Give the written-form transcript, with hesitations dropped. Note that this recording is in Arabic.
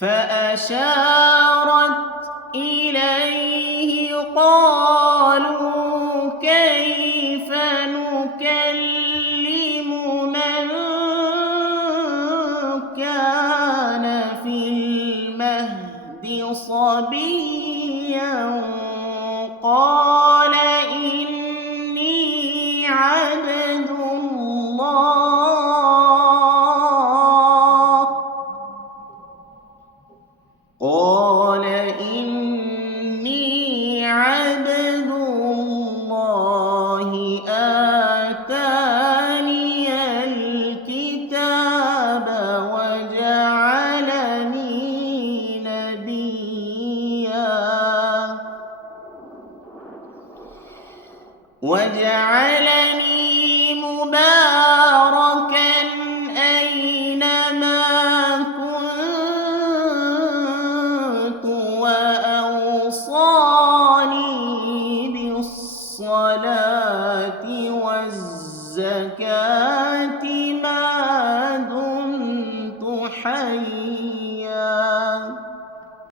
فأشارت إليه قالوا كيف نكلم من كان في المهد صبيا قال إني عبد الله آتاني الكتاب وجعلني نبيا وجعلني مباركا أينما كنت وأوصاني بالصلاة والزكاة ما دمت حيا